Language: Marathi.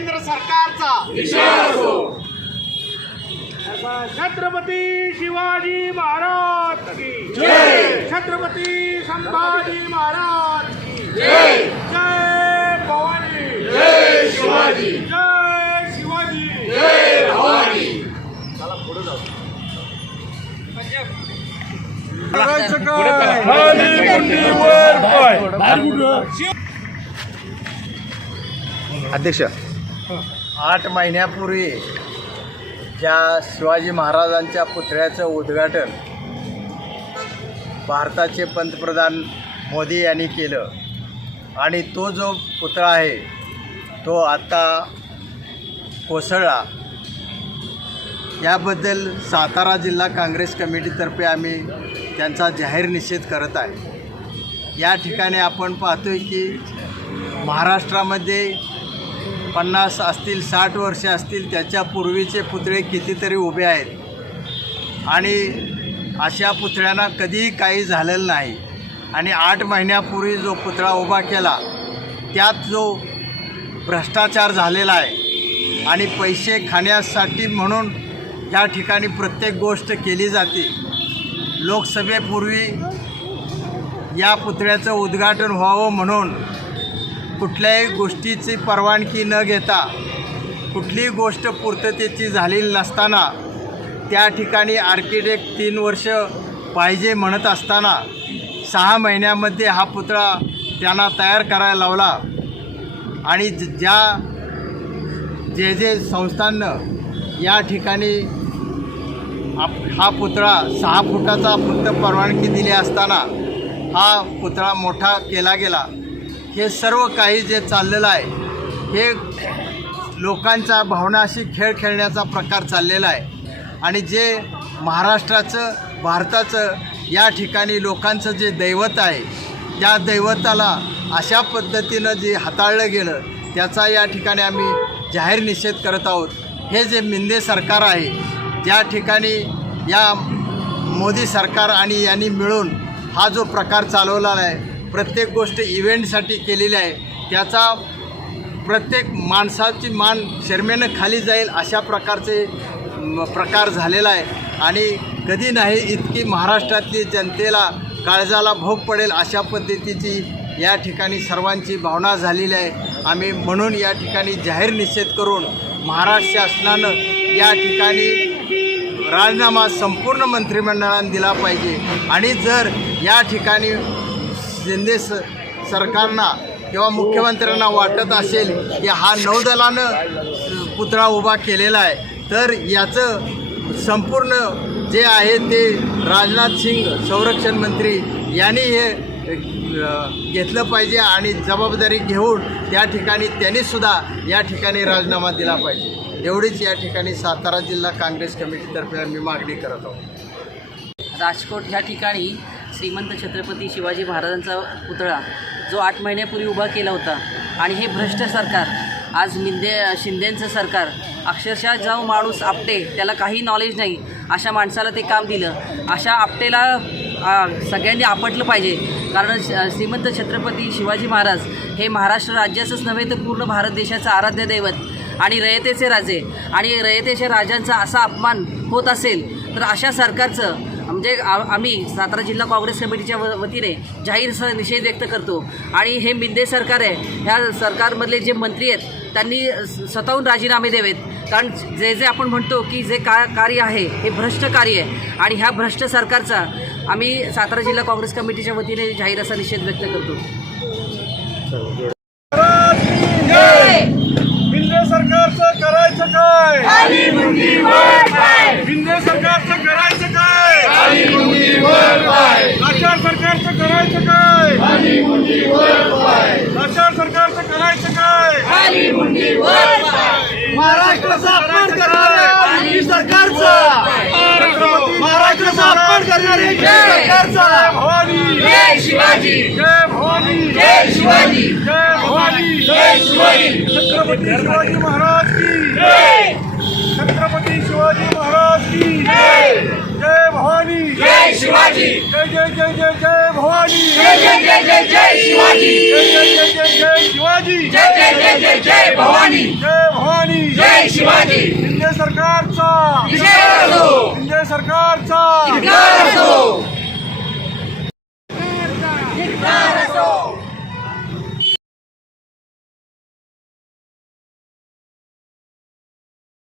केंद्र सरकारचा. छत्रपती शिवाजी महाराज की छत्रपती संभाजी महाराज की जय. भवानी. जय शिवाजी. जय शिवाजी. करायचं काय? अध्यक्ष आठ महिन्यापूर्वी ज्या शिवाजी महाराजांच्या पुतळ्याचं उद्घाटन भारताचे पंतप्रधान मोदी यांनी केलं आणि तो जो पुतळा आहे तो आता कोसळला. याबद्दल सातारा जिल्हा काँग्रेस कमिटीतर्फे आम्ही त्यांचा जाहीर निषेध करत आहे. या ठिकाणी आपण पाहतोय की महाराष्ट्रामध्ये पन्नास असतील साठ वर्षे असतील त्याच्या पूर्वीचे पुतळे कितीतरी उभे आहेत. आणि अशा पुतळ्यांना कधीही काही झालेलं नाही. आणि आठ महिन्यापूर्वी जो पुतळा उभा केला त्यात जो भ्रष्टाचार झालेला आहे आणि पैसे खाण्यासाठी म्हणून या ठिकाणी प्रत्येक गोष्ट केली जाते लोकसभेपूर्वी या पुतळ्याचं उद्घाटन व्हावं म्हणून कुठल्याही गोष्टीची परवानगी न घेता कुठलीही गोष्ट पूर्ततेची झालेली नसताना त्या ठिकाणी आर्किटेक्ट तीन वर्ष पाहिजे म्हणत असताना सहा महिन्यामध्ये हा पुतळा त्यांना तयार करायला लावला. आणि ज- ज्या जे जे संस्थांनं या ठिकाणी आप हा पुतळा सहा फुटाचा फक्त परवानगी दिली असताना हा पुतळा मोठा केला गेला. हे सर्व काही जे चाललेलं आहे हे लोकांच्या भावनाशी खेळ खेळण्याचा प्रकार चाललेला आहे. आणि जे महाराष्ट्राचं भारताचं या ठिकाणी लोकांचं जे दैवत आहे त्या दैवताला अशा पद्धतीनं जे हाताळलं गेलं त्याचा या ठिकाणी आम्ही जाहीर निषेध करत आहोत. हे जे मिंदे सरकार आहे ज्या ठिकाणी या मोदी सरकार आणि यांनी मिळून हा जो प्रकार चालवलेला आहे प्रत्येक गोष्ट इव्हेंटसाठी केलेली आहे. त्याचा प्रत्येक माणसाची मान शर्मेनं खाली जाईल अशा प्रकारचे प्रकार झालेला आहे. आणि कधी नाही इतकी महाराष्ट्रातली जनतेला काळजाला भोग पडेल अशा पद्धतीची या ठिकाणी सर्वांची भावना झालेली आहे. आम्ही म्हणून या ठिकाणी जाहीर निषेध करून महाराष्ट्र शासनानं या ठिकाणी राजीनामा संपूर्ण मंत्रिमंडळाने दिला पाहिजे. आणि जर या ठिकाणी शिंदे स सरकारना किंवा मुख्यमंत्र्यांना वाटत असेल की हा नौदलानं पुतळा उभा केलेला आहे. तर याचं संपूर्ण जे आहे ते राजनाथ सिंग संरक्षण मंत्री यांनी हे घेतलं पाहिजे आणि जबाबदारी घेऊन त्या ठिकाणी त्यांनीसुद्धा या ठिकाणी राजीनामा दिला पाहिजे. एवढीच या ठिकाणी सातारा जिल्हा काँग्रेस कमिटीतर्फे आम्ही मागणी करत आहोत. राजकोट ह्या ठिकाणी श्रीमंत छत्रपती शिवाजी महाराजांचा पुतळा जो आठ महिन्यापूर्वी उभा केला होता. आणि हे भ्रष्ट सरकार आज मिंदे शिंदेंचं सरकार अक्षरशः जो माणूस आपटे त्याला काही नॉलेज नाही अशा माणसाला ते काम दिलं. अशा आपटेला सगळ्यांनी आपटलं पाहिजे. कारण श- श्रीमंत छत्रपती शिवाजी महाराज हे महाराष्ट्र राज्याचंच नव्हे तर पूर्ण भारत देशाचं आराध्य दैवत आणि रयतेचे राजे. आणि रयतेच्या राजांचा असा अपमान होत असेल तर अशा सरकारचं म्हणजे आ- आम्ही सातारा जिल्हा काँग्रेस कमिटीच्या व वतीने जाहीर स निषेध व्यक्त करतो. आणि हे मिंदे सरकार आहे. ह्या सरकारमधले जे मंत्री आहेत त्यांनी स्वतःहून राजीनामे द्यावेत. कारण जे जे आपण म्हणतो की जे का कार्य आहे हे भ्रष्ट कार्य आहे. आणि ह्या भ्रष्ट सरकारचा आम्ही सातारा जिल्हा काँग्रेस कमिटीच्या वतीने जाहीर असा निषेध व्यक्त करतो. शिंदे सरकारचं करायचं काय? शिंदे सरकारचं करायचं महाराष्ट्राचा अपमान मोदी सरकारचा. महाराष्ट्राचा अपमान मोदी सरकारचा. जय शिवाजी. जय शिवाजी. जय शिवाजी. छत्रपती शिवाजी महाराज की. छत्रपती शिवाजी महाराज की जय भवानी जय शिवाजी जय जय जय जय जय भवानी जय जय जय जय जय शिवाजी जय जय जय जय जय शिवाजी जय जय जय जय जय भवानी जय भवानी जय शिवाजी शिंदे सरकारचा विजय असो शिंदे सरकारचा धिक्कार असो